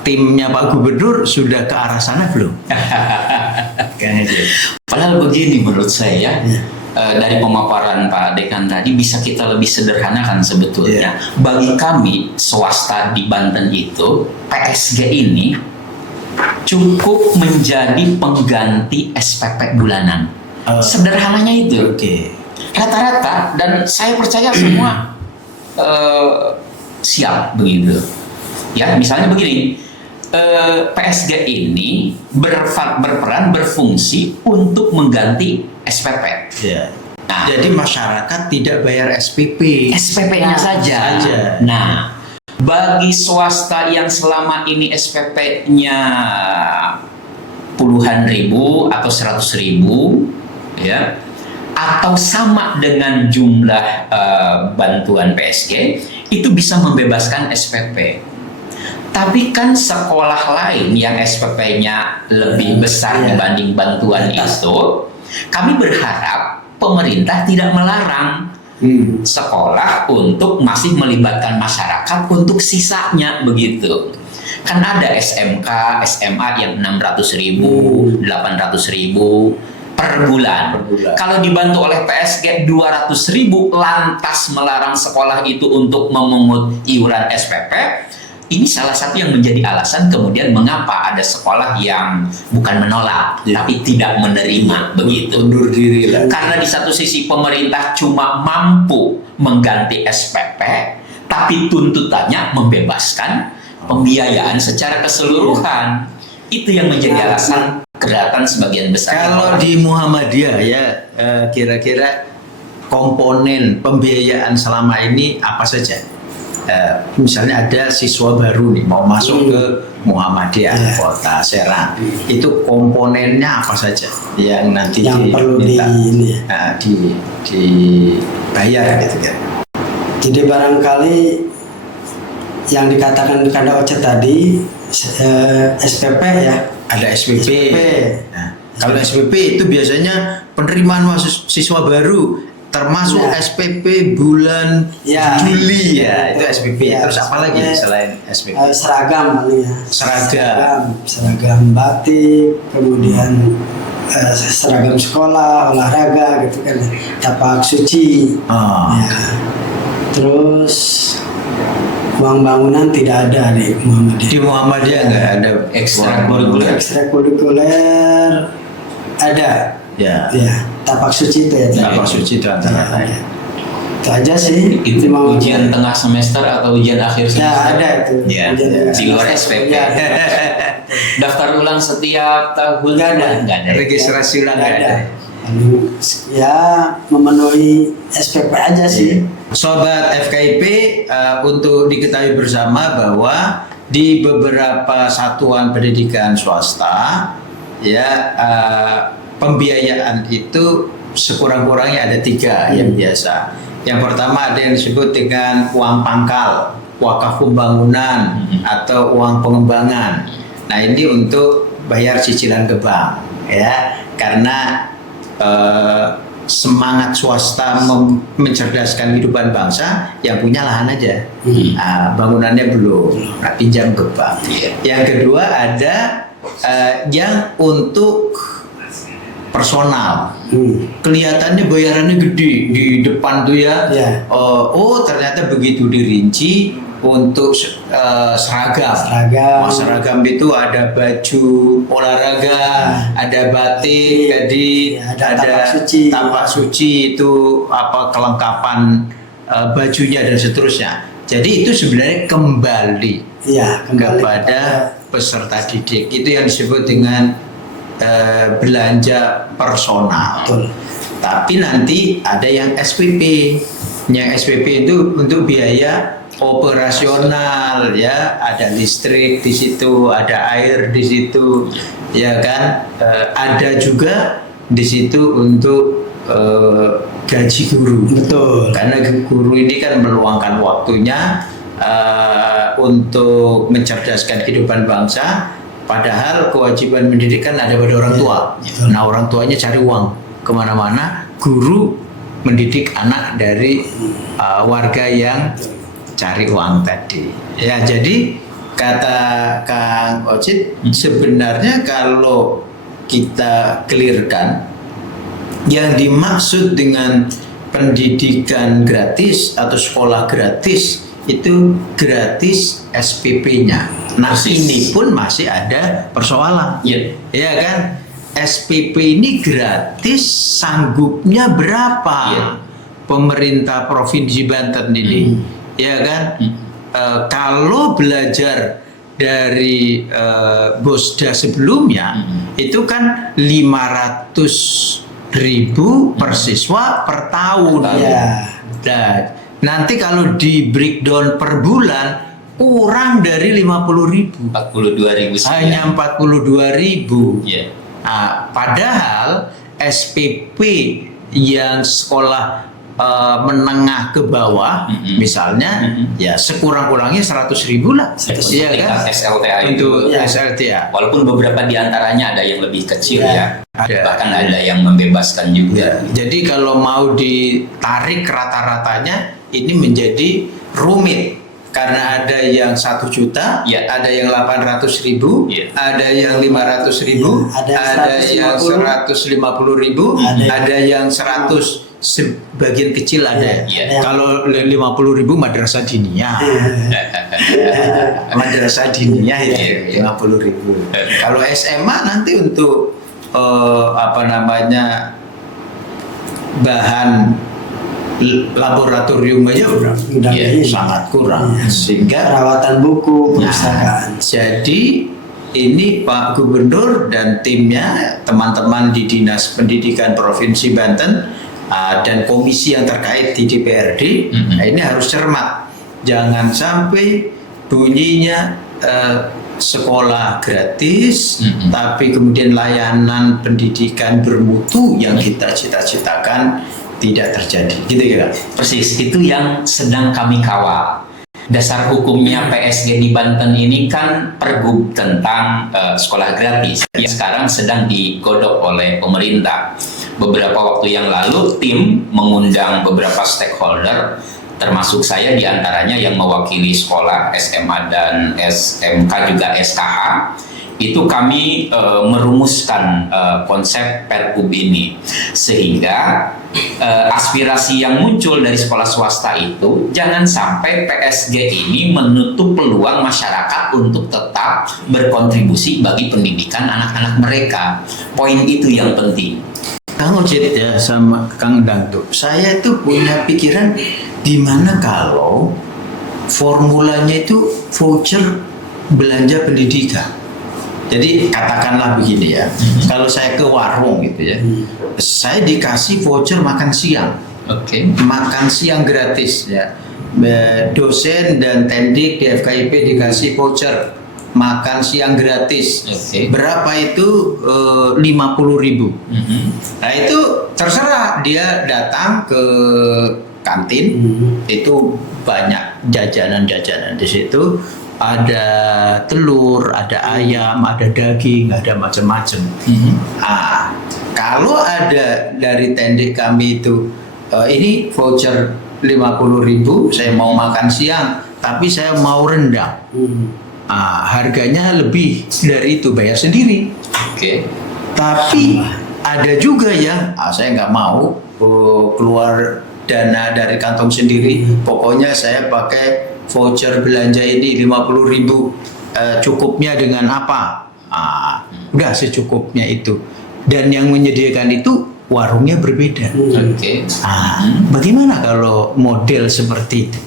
timnya Pak Gubernur sudah ke arah sana belum? Padahal begini menurut saya, dari pemaparan Pak Dekan tadi bisa kita lebih sederhanakan sebetulnya. Bagi kami swasta di Banten itu, PSG ini cukup menjadi pengganti SPP bulanan. Sederhananya itu. Rata-rata, dan saya percaya semua siap begitu. Ya, misalnya begini. PSG ini berperan berfungsi untuk mengganti SPP. Ya. Nah, Jadi masyarakat tidak bayar SPP. SPP-nya saja. Nah, bagi swasta yang selama ini SPP-nya puluhan ribu atau 100.000, ya, atau sama dengan jumlah bantuan PSG, itu bisa membebaskan SPP. Tapi kan sekolah lain yang SPP-nya lebih besar dibanding bantuan itu, kami berharap pemerintah tidak melarang sekolah untuk masih melibatkan masyarakat untuk sisanya begitu. Kan ada SMK, SMA yang 600.000, 800.000 per bulan. Kalau dibantu oleh PSG 200.000, lantas melarang sekolah itu untuk memungut iuran SPP, ini salah satu yang menjadi alasan kemudian mengapa ada sekolah yang bukan menolak, tapi tidak menerima begitu. Undur diri lah. Karena di satu sisi pemerintah cuma mampu mengganti SPP, tapi tuntutannya membebaskan pembiayaan secara keseluruhan. Itu yang menjadi alasan keberatan sebagian besar. Kalau di Muhammadiyah ya, kira-kira komponen pembiayaan selama ini apa saja? Misalnya ada siswa baru nih mau masuk ke Muhammadiyah Kota Serang, itu komponennya apa saja yang nanti yang perlu dibayar gitu kan? Jadi barangkali yang dikatakan Kanda Oce tadi SPP ya. Ada SPP. Nah, kalau SPP itu biasanya penerimaan siswa baru termasuk SPP bulan Juli ya, itu SPP. Terus apa lagi selain SPP? Seragam paling ya. Seragam batik, kemudian seragam sekolah, olahraga gitu kan, tapak suci. Ya. Terus uang bangunan tidak ada di Muhammadiyah. Di Muhammadiyah nggak ada ekstrakurikuler. Ekstrakurikuler ada. Ya. Tapak suci itu ya. Tapak suci itu antara lain. Itu aja sih. Itu ujian tengah semester atau ujian akhir semester? Ya ada itu. Ya, di luar SPP. Daftar ulang setiap tahun nggak ada. Registrasi ulang nggak ada. Ya memenuhi SPP aja sih. Sobat FKIP, untuk diketahui bersama bahwa di beberapa satuan pendidikan swasta ya pembiayaan itu sekurang-kurangnya ada 3 yang biasa. Yang pertama ada yang disebut dengan uang pangkal, wakaf pembangunan atau uang pengembangan. Nah ini untuk bayar cicilan ke bank ya, karena semangat swasta mencerdaskan kehidupan bangsa, yang punya lahan aja, bangunannya belum, pinjam ke bank. Yang kedua ada yang untuk personal, kelihatannya bayarannya gede di depan tuh ya. Oh ternyata begitu dirinci untuk seragam. Seragam itu ada baju olahraga, ada batik, tadi ada tapak suci itu apa kelengkapan bajunya dan seterusnya. Jadi itu sebenarnya kembali kepada peserta didik. Itu yang disebut dengan belanja personal. Tapi nanti ada yang SPP. Yang SPP itu untuk biaya operasional ya, ada listrik di situ, ada air di situ, ya kan. Ada juga di situ untuk gaji guru. Betul. Karena guru ini kan meluangkan waktunya untuk mencerdaskan kehidupan bangsa. Padahal kewajiban pendidikan ada pada orang tua. Nah orang tuanya cari uang kemana-mana, guru mendidik anak dari warga yang cari uang tadi. Ya jadi kata Kang Ocit, sebenarnya kalau kita clearkan, yang dimaksud dengan pendidikan gratis atau sekolah gratis itu gratis SPP-nya. Nah ini pun masih ada persoalan, ya kan? SPP ini gratis, sanggupnya berapa? Pemerintah Provinsi Banten ini, ya kan? Kalau belajar dari Bosda sebelumnya, itu kan 500.000 per siswa per tahun. Nanti kalau di breakdown per bulan kurang dari 50.000, 42.000, hanya 42.000. Nah, padahal SPP yang sekolah menengah ke bawah, misalnya, ya sekurang-kurangnya 100.000 lah, ya kan? SLTA untuk itu, SLTA. Walaupun beberapa diantaranya ada yang lebih kecil bahkan ada yang membebaskan juga. Jadi kalau mau ditarik rata-ratanya, ini menjadi rumit. Karena ada yang 1 juta, Ya. ada yang 800.000, Ya. ada yang 500.000, Ya, ada yang 150.000, ada yang 100. Sebagian kecil ada. Ya. Kalau 50.000 madrasah diniyah. Madrasah diniyah itu 50.000. Kalau SMA nanti untuk bahan laboratorium aja udah Iya. sangat kurang, Iya. sehingga Perawatan buku, Nah, perpustakaan. jadi ini Pak Gubernur dan timnya, teman-teman di Dinas Pendidikan Provinsi Banten dan komisi yang terkait di DPRD, Mhm. nah ini harus cermat, jangan sampai bunyinya sekolah gratis, Mhm. tapi kemudian layanan pendidikan bermutu yang kita cita-citakan tidak terjadi, gitu ya Kak? Persis, itu yang sedang kami kawal. Dasar hukumnya PSG di Banten ini kan Pergub tentang sekolah gratis yang sekarang sedang digodok oleh pemerintah. Beberapa waktu yang lalu tim mengundang beberapa stakeholder, termasuk saya diantaranya yang mewakili sekolah SMA dan SMK juga SKH. Itu kami merumuskan konsep Pergub ini, sehingga aspirasi yang muncul dari sekolah swasta itu jangan sampai PSG ini menutup peluang masyarakat untuk tetap berkontribusi bagi pendidikan anak-anak mereka. Poin itu yang penting. Kang Ocit ya sama Kang Dangtu, saya itu punya pikiran gimana kalau formulanya itu voucher belanja pendidikan. Jadi katakanlah begini ya, kalau saya ke warung gitu ya, saya dikasih voucher makan siang, Oke. makan siang gratis ya. Dosen dan tendik di FKIP dikasih voucher makan siang gratis. Oke. Berapa itu? 50.000. Mhm. Nah itu terserah dia datang ke kantin, itu banyak jajanan-jajanan di situ. Ada telur, ada ayam, ada daging, ada macam-macam. Mhm. Ah, kalau ada dari tendik kami itu, ini voucher 50.000, saya mau makan siang, tapi saya mau rendang. Harganya lebih dari itu, bayar sendiri. Oke. Tapi ada juga yang saya nggak mau keluar dana dari kantong sendiri. Pokoknya saya pakai voucher belanja ini 50.000. Cukupnya dengan apa? Udah secukupnya itu. Dan yang menyediakan itu warungnya berbeda. Oke. Bagaimana kalau model seperti itu?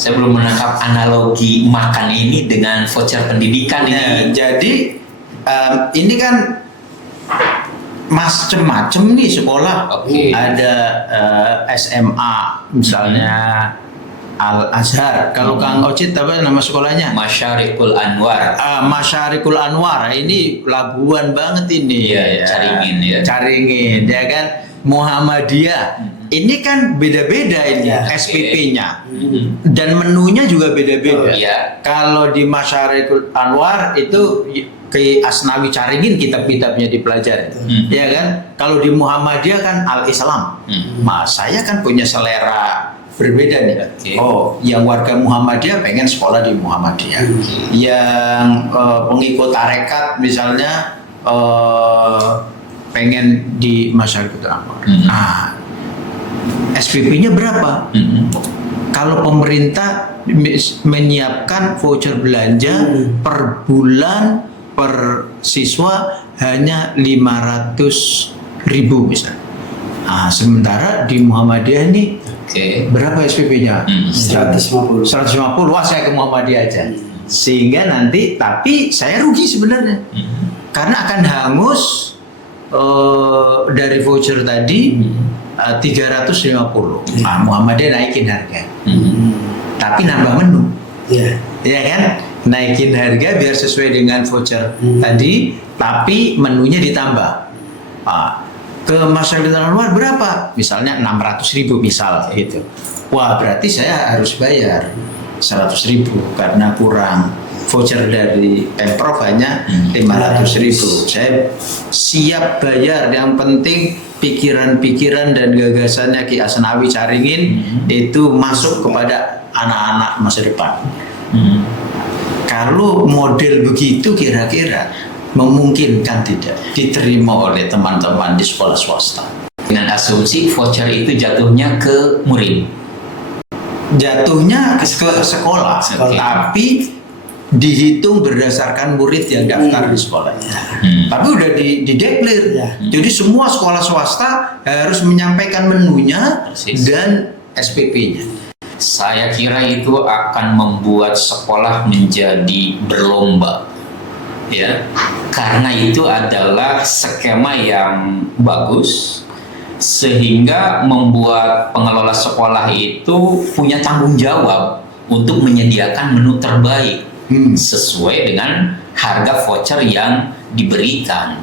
Saya belum menangkap analogi makan ini dengan voucher pendidikan Nah, ini. jadi ini kan macem-macem nih sekolah. Oke. Ada SMA misalnya Al Azhar. Kalau Kang Ocit apa nama sekolahnya? Masyarikul Anwar. Masyarikul Anwar. Ini Labuan banget ini. Iya, ya, Caringin ya. Caringin, ya kan? Muhammadiyah. Ini kan beda-beda ini Ya. SPP-nya. Dan menunya juga beda-beda. Iya. Kalau di Masyarikul Anwar itu ke Asnawi Caringin kitab-kitabnya dipelajari, ya kan? Kalau di Muhammadiyah kan Al-Islam. Nah, saya kan punya selera berbeda nih. Oke. Oh, yang warga Muhammadiyah pengen sekolah di Muhammadiyah. Yang pengikut tarekat misalnya pengen di Masyarikul Anwar. Nah, SPP-nya berapa? Kalau pemerintah menyiapkan voucher belanja per bulan per siswa hanya 500.000 misalnya. Sementara di Muhammadiyah ini Oke. berapa SPP-nya? 150. 150. Wah, saya ke Muhammadiyah aja. Sehingga nanti, tapi saya rugi sebenarnya. Karena akan hangus dari voucher tadi 350. Muhammadiyah naikin harga. Tapi nambah menu. Ya. Ya kan? Naikin harga biar sesuai dengan voucher tadi, tapi menunya ditambah. Ke Masyarikul Anwar berapa? Misalnya 600.000 misal gitu. Wah, berarti saya harus bayar 100.000 karena kurang. Voucher dari Pemprov hanya 500.000. Saya siap bayar. Yang penting pikiran-pikiran dan gagasannya Ki Asnawi Caringin itu masuk kepada anak-anak masa depan. Hmm. Kalau model begitu kira-kira memungkinkan tidak diterima oleh teman-teman di sekolah swasta? Dengan asumsi voucher itu jatuhnya ke murid. Jatuhnya ke sekolah, Oke. tapi dihitung berdasarkan murid yang daftar di sekolahnya. Tapi udah dideklir. Ya. Jadi semua sekolah swasta harus menyampaikan menunya Persis. dan SPP-nya. Saya kira itu akan membuat sekolah menjadi berlomba, ya, karena itu adalah skema yang bagus, sehingga membuat pengelola sekolah itu punya tanggung jawab untuk menyediakan menu terbaik sesuai dengan harga voucher yang diberikan.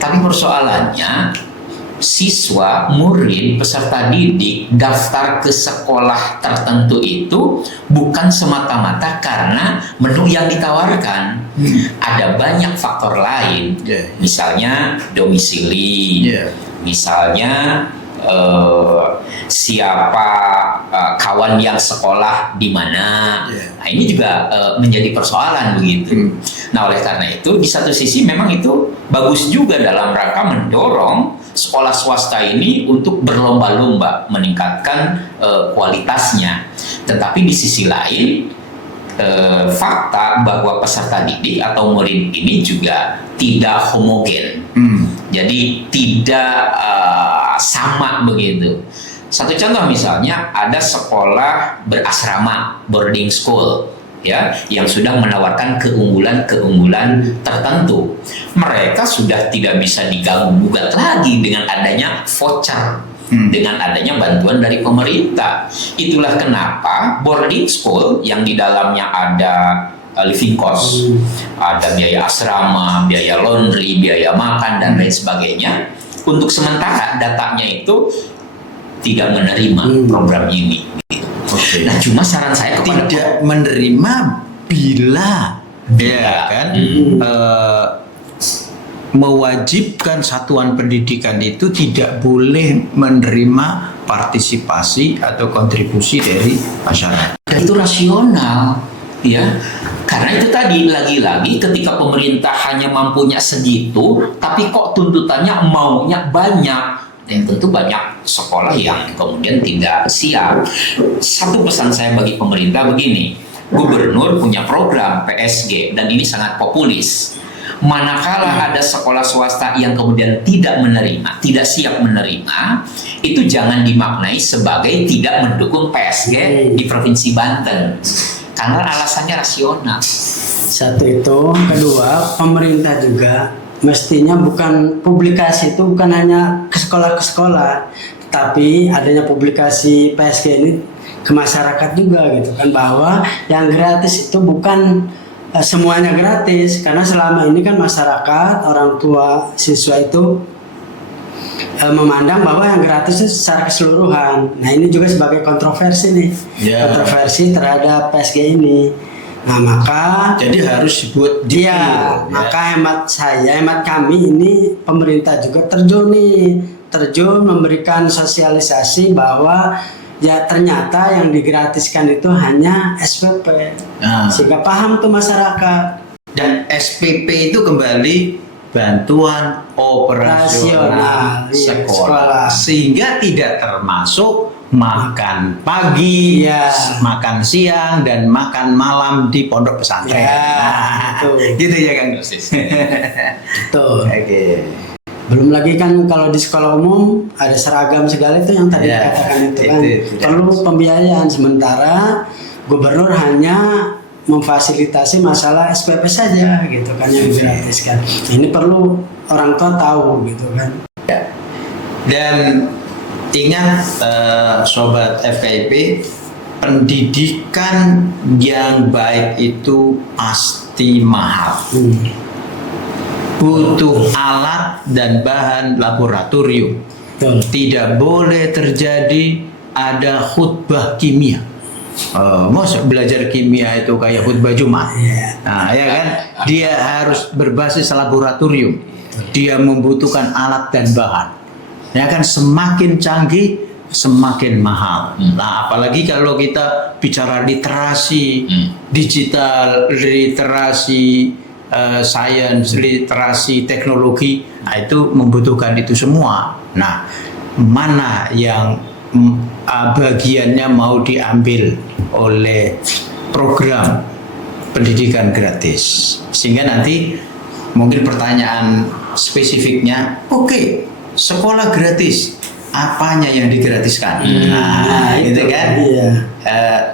Tapi persoalannya, siswa, murid, peserta didik daftar ke sekolah tertentu itu bukan semata-mata karena menu yang ditawarkan. Ada banyak faktor lain, Yeah. misalnya domisili, Yeah. misalnya siapa kawan yang sekolah di mana. Yeah. Nah, ini juga menjadi persoalan begitu. Nah, oleh karena itu di satu sisi memang itu bagus juga dalam rangka mendorong sekolah swasta ini untuk berlomba-lomba meningkatkan kualitasnya. Tetapi di sisi lain fakta bahwa peserta didik atau murid ini juga tidak homogen. Jadi tidak sama begitu. Satu contoh misalnya ada sekolah berasrama, boarding school, ya, yang sudah menawarkan keunggulan-keunggulan tertentu. Mereka sudah tidak bisa diganggu-gugat lagi dengan adanya voucher, dengan adanya bantuan dari pemerintah. Itulah kenapa boarding school yang di dalamnya ada living cost, ada biaya asrama, biaya laundry, biaya makan, dan lain sebagainya. Untuk sementara datanya itu tidak menerima program ini. Oke. Nah, cuma saran saya kepada Tidak menerima bila ya kan mewajibkan satuan pendidikan itu tidak boleh menerima partisipasi atau kontribusi dari masyarakat. itu rasional, ya. Karena itu tadi lagi-lagi ketika pemerintah hanya mampunya segitu, tapi kok tuntutannya maunya banyak. Dan tentu banyak sekolah yang kemudian tidak siap. Satu pesan saya bagi pemerintah begini, gubernur punya program PSG dan ini sangat populis. Manakala ada sekolah swasta yang kemudian tidak menerima, tidak siap menerima, itu jangan dimaknai sebagai tidak mendukung PSG di Provinsi Banten. Karena alasannya rasional. Satu itu, kedua pemerintah juga mestinya bukan publikasi itu bukan hanya ke sekolah, tapi adanya publikasi PSG ini ke masyarakat juga gitu kan, bahwa yang gratis itu bukan semuanya gratis, karena selama ini kan masyarakat, orang tua siswa itu memandang bahwa yang gratis itu secara keseluruhan. Nah, ini juga sebagai kontroversi nih, kontroversi terhadap PSG ini. Nah, maka jadi harus dibuat dia, maka hemat kami ini pemerintah juga terjun memberikan sosialisasi bahwa ya ternyata yang digratiskan itu hanya SPP, sehingga paham tuh masyarakat. Dan SPP itu kembali bantuan operasional sekolah, sehingga tidak termasuk makan pagi, makan siang, dan makan malam di pondok pesantren. Gitu ya Kang. Betul. Oke. Belum lagi kan kalau di sekolah umum ada seragam segala itu yang tadi dikatakan itu kan perlu pembiayaan, sementara gubernur hanya memfasilitasi masalah SPP saja gitu kan yang digratiskan. Ini perlu orang tua tahu gitu kan. Dan ingat sobat FKIP, pendidikan yang baik itu pasti mahal. Butuh alat dan bahan laboratorium. Tidak boleh terjadi ada khutbah kimia. Masa belajar kimia itu kayak khutbah Jumat. Nah, ya kan? Dia harus berbasis laboratorium. Dia membutuhkan alat dan bahan. Ya kan, semakin canggih semakin mahal. Nah, apalagi kalau kita bicara literasi digital, literasi sains, literasi teknologi, nah itu membutuhkan itu semua. Nah, mana yang bagiannya mau diambil oleh program pendidikan gratis, sehingga nanti mungkin pertanyaan spesifiknya, oke, sekolah gratis, apanya yang digratiskan? Nah, itu kan, Iya.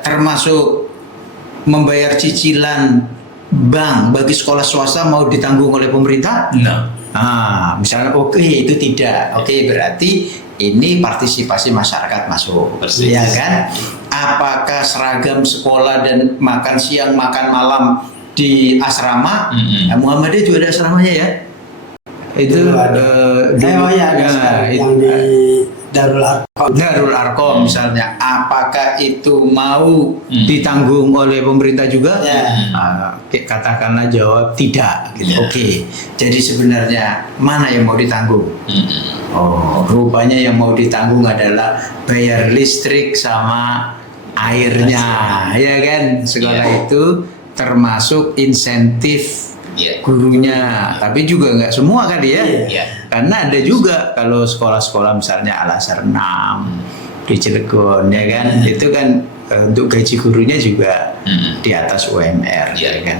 termasuk membayar cicilan bank bagi sekolah swasta mau ditanggung oleh pemerintah? Nah, Misalnya oke, itu tidak. Oke, berarti ini partisipasi masyarakat masuk. Persis. Ya kan? Apakah seragam sekolah dan makan siang, makan malam di asrama? Nah, Muhammadiyah juga ada asramanya ya? Itu Oh ya, ada sekarang yang di Darul Arqam. Darul Arqam misalnya, apakah itu mau ditanggung oleh pemerintah juga? Ya. Katakanlah jawab tidak. Gitu. Ya. Oke, jadi sebenarnya mana yang mau ditanggung? Oh, rupanya yang mau ditanggung adalah bayar listrik sama airnya, ya kan? Sekolah Ya. itu termasuk insentif ya, gurunya, tapi juga nggak semua kali ya. ya, Karena ada juga kalau sekolah-sekolah misalnya Al Azhar 6 di Cilegon ya kan, itu kan untuk gaji gurunya juga di atas UMR ya kan.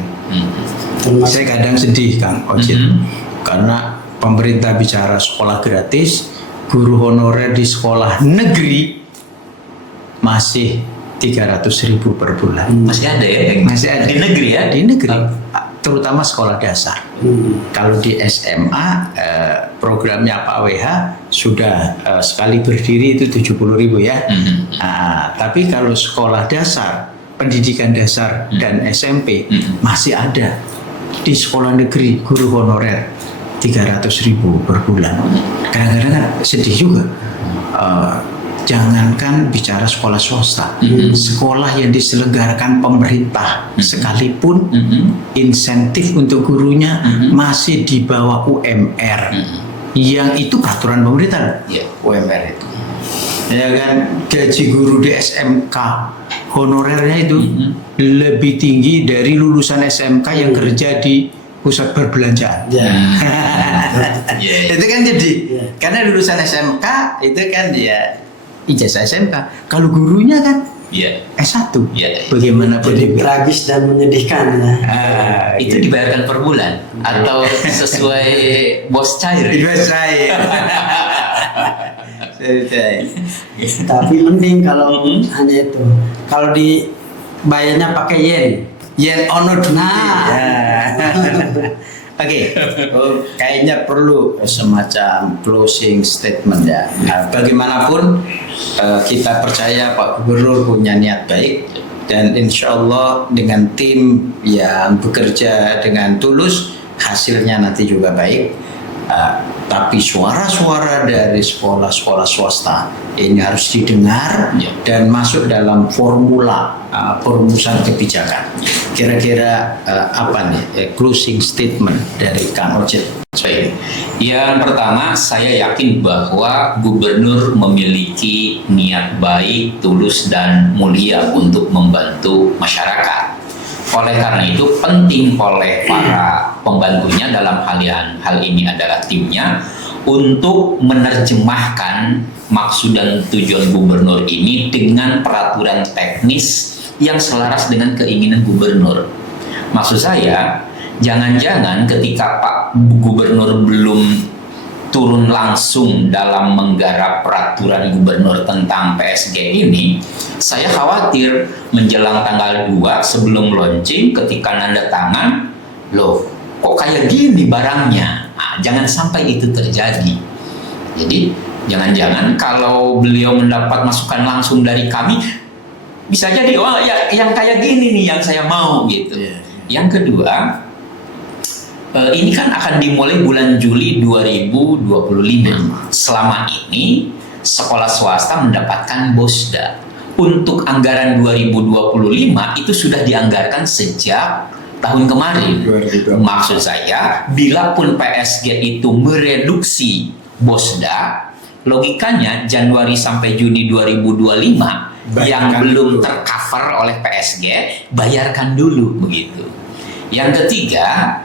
Termasuk Saya kadang sedih Kang Ojit karena pemerintah bicara sekolah gratis, guru honorer di sekolah negeri masih 300.000 per bulan. masih ada ya, yang Masih ada di negeri ya, di negeri, terutama sekolah dasar. Kalau di SMA programnya Pak WH sudah sekali berdiri itu 70.000 ya. Tapi kalau sekolah dasar, pendidikan dasar dan SMP masih ada di sekolah negeri guru honorer 300.000 per bulan. Kadang-kadang kan sedih juga. Jangankan bicara sekolah swasta, sekolah yang diselenggarakan pemerintah sekalipun insentif untuk gurunya masih di bawah UMR, yang itu peraturan pemerintah. Ya. UMR itu, ya kan, gaji guru di SMK honorernya itu lebih tinggi dari lulusan SMK yang kerja di pusat perbelanjaan. Ya. Itu kan jadi Ya. karena lulusan SMK itu kan dia ijazah SMK, kalau gurunya kan ya, S1. Ya. Bagaimanapun Jadi juga. tragis dan menyedihkan ya. itu gitu. dibayarkan per bulan atau sesuai bos cair? Tiba saya. Tapi mending kalau hanya itu. Kalau dibayarnya pakai yen. Yen ono Nah. Oke, kayaknya perlu semacam closing statement ya. Nah, bagaimanapun kita percaya Pak Gubernur punya niat baik, dan insya Allah dengan tim yang bekerja dengan tulus hasilnya nanti juga baik. Tapi suara-suara dari sekolah-sekolah swasta ini harus didengar dan masuk dalam formula perumusan kebijakan. Kira-kira apa nih closing statement dari Kang Ojit? Baik. Yang pertama, saya yakin bahwa gubernur memiliki niat baik, tulus, dan mulia untuk membantu masyarakat. Oleh karena itu, penting oleh para pembantunya, dalam hal ini adalah timnya, untuk menerjemahkan maksud dan tujuan gubernur ini dengan peraturan teknis yang selaras dengan keinginan gubernur. Maksud saya, jangan-jangan ketika Pak Gubernur belum turun langsung dalam menggarap peraturan gubernur tentang PSG ini, saya khawatir menjelang tanggal 2 sebelum launching, ketika nanda tangan, loh kok kayak gini barangnya. Nah, jangan sampai itu terjadi. Jadi jangan-jangan kalau beliau mendapat masukan langsung dari kami, bisa jadi oh ya yang kayak gini nih yang saya mau gitu. Yang kedua, ini kan akan dimulai bulan Juli 2025. Selama ini sekolah swasta mendapatkan BOSDA. Untuk anggaran 2025 itu sudah dianggarkan sejak tahun kemarin. 2024. Maksud saya, bila pun PSG itu mereduksi BOSDA, Logikanya Januari sampai Juni 2025 yang Bayarkan belum dulu. tercover oleh PSG, bayarkan dulu begitu. Yang ketiga,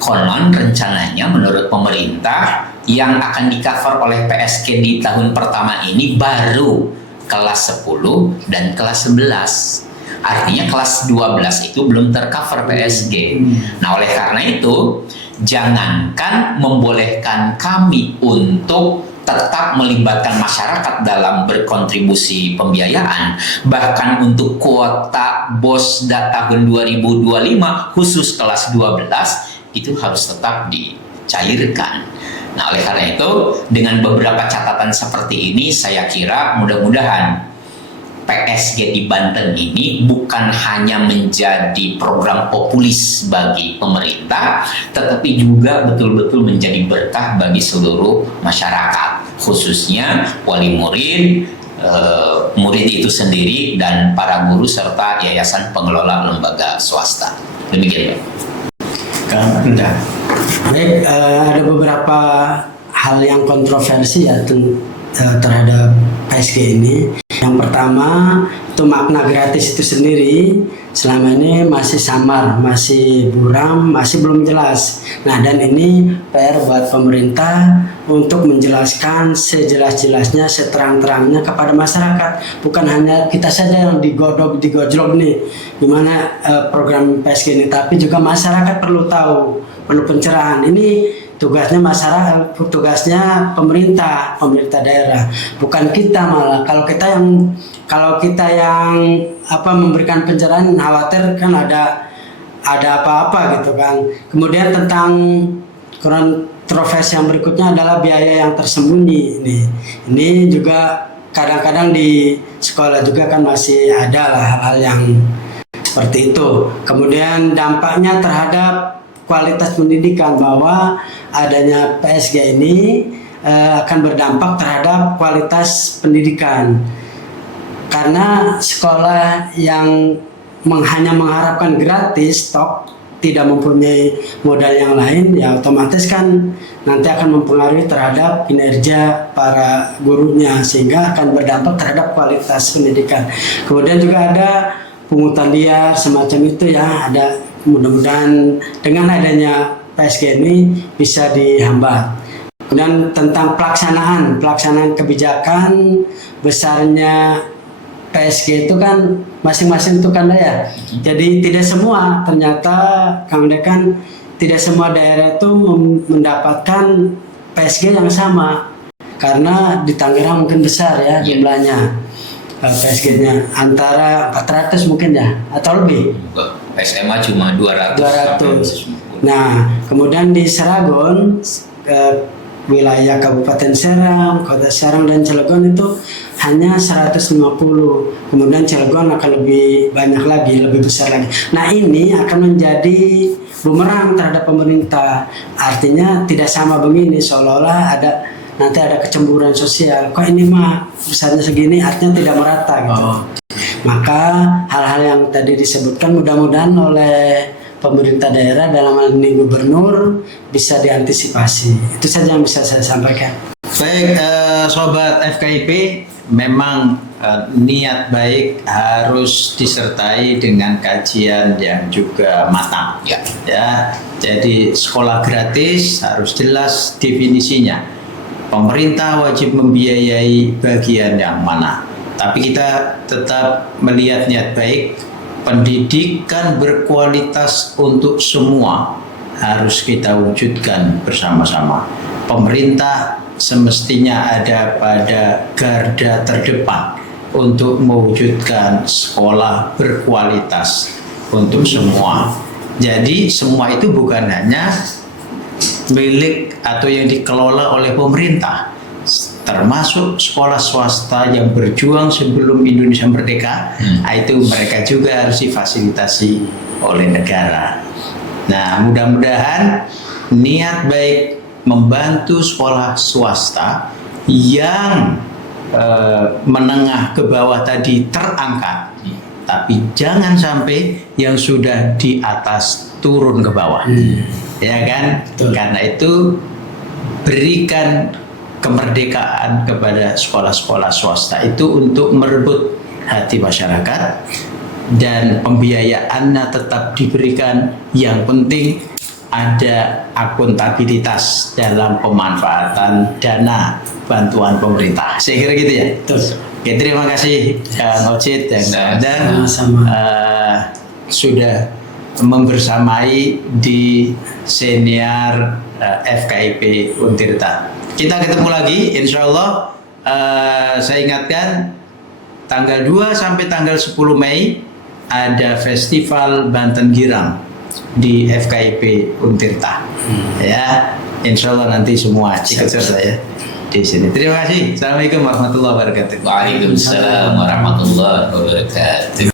konon rencananya menurut pemerintah yang akan di-cover oleh PSG di tahun pertama ini baru kelas 10 dan kelas 11. Artinya kelas 12 itu belum tercover PSG. Nah, oleh karena itu, jangankan membolehkan kami untuk tetap melibatkan masyarakat dalam berkontribusi pembiayaan, bahkan untuk kuota BOSDA tahun 2025 khusus kelas 12 itu harus tetap dicairkan. Nah, oleh karena itu, dengan beberapa catatan seperti ini, saya kira mudah-mudahan PSG di Banten ini bukan hanya menjadi program populis bagi pemerintah, tetapi juga betul-betul menjadi berkah bagi seluruh masyarakat, khususnya wali murid, murid itu sendiri, dan para guru serta yayasan pengelola lembaga swasta. Demikian, Pak. Enggak. Baik, ada beberapa hal yang kontroversi ya terhadap PSG ini. Yang pertama, itu makna gratis itu sendiri selama ini masih samar, masih buram, masih belum jelas. Nah, dan ini PR buat pemerintah untuk menjelaskan sejelas-jelasnya, seterang-terangnya kepada masyarakat. Bukan hanya kita saja yang digojlok nih gimana program PSG ini, tapi juga masyarakat perlu tahu, perlu pencerahan. Ini tugasnya masyarakat, tugasnya pemerintah daerah, bukan kita malah. Kalau kita yang memberikan pencerahan, khawatir kan ada apa-apa gitu kan. Kemudian tentang kontroversi yang berikutnya adalah biaya yang tersembunyi. Ini juga kadang-kadang di sekolah juga kan masih ada lah hal-hal yang seperti itu. Kemudian dampaknya terhadap kualitas pendidikan, bahwa adanya PSG ini akan berdampak terhadap kualitas pendidikan, karena sekolah yang hanya mengharapkan gratis tidak mempunyai modal yang lain, ya otomatis kan nanti akan mempengaruhi terhadap kinerja para gurunya, sehingga akan berdampak terhadap kualitas pendidikan. Kemudian juga ada pungutan liar semacam itu ya, ada. Mudah-mudahan dengan adanya PSG ini bisa dihambat. Kemudian tentang pelaksanaan kebijakan besarnya PSG itu kan masing-masing itu kan ya. Jadi tidak semua, ternyata Kang Dekan, tidak semua daerah itu mendapatkan PSG yang sama. Karena di Tangerang mungkin besar ya jumlahnya. PSG-nya antara 400 mungkin ya, atau lebih. SMA cuma 200. Nah, kemudian di Seragon, wilayah Kabupaten Serang, Kota Serang dan Cilegon itu hanya 150. Kemudian Cilegon akan lebih banyak lagi, lebih besar lagi. Nah, ini akan menjadi bumerang terhadap pemerintah. Artinya tidak sama begini, seolah-olah nanti ada kecemburuan sosial. Kok ini mah besarnya segini, artinya tidak merata gitu. Maka hal-hal yang tadi disebutkan mudah-mudahan oleh pemerintah daerah, dalam hal ini gubernur, bisa diantisipasi. Itu saja yang bisa saya sampaikan. Baik, Sobat FKIP, memang niat baik harus disertai dengan kajian yang juga matang. Ya, jadi sekolah gratis harus jelas definisinya. Pemerintah wajib membiayai bagian yang mana. Tapi kita tetap melihat niat baik, pendidikan berkualitas untuk semua harus kita wujudkan bersama-sama. Pemerintah semestinya ada pada garda terdepan untuk mewujudkan sekolah berkualitas untuk semua. Jadi semua itu bukan hanya milik atau yang dikelola oleh pemerintah, termasuk sekolah swasta yang berjuang sebelum Indonesia merdeka. Itu mereka juga harus difasilitasi oleh negara. Nah, mudah-mudahan niat baik membantu sekolah swasta yang menengah ke bawah tadi terangkat, tapi jangan sampai yang sudah di atas turun ke bawah. Ya kan? Betul. Karena itu berikan kemerdekaan kepada sekolah-sekolah swasta itu untuk merebut hati masyarakat, dan pembiayaannya tetap diberikan. Yang penting ada akuntabilitas dalam pemanfaatan dana bantuan pemerintah. Saya kira gitu ya. Betul. Oke, terima kasih Kang Ocit dan Sama-sama. sudah membersamai di senior FKIP Untirta. Kita ketemu lagi, insya Allah. Saya ingatkan, tanggal 2 sampai tanggal 10 Mei ada Festival Banten Girang di FKIP Untirta. Ya, insya Allah nanti semua ikut serta ya di sini. Terima kasih. Assalamualaikum warahmatullahi wabarakatuh. Waalaikumsalam warahmatullahi wabarakatuh.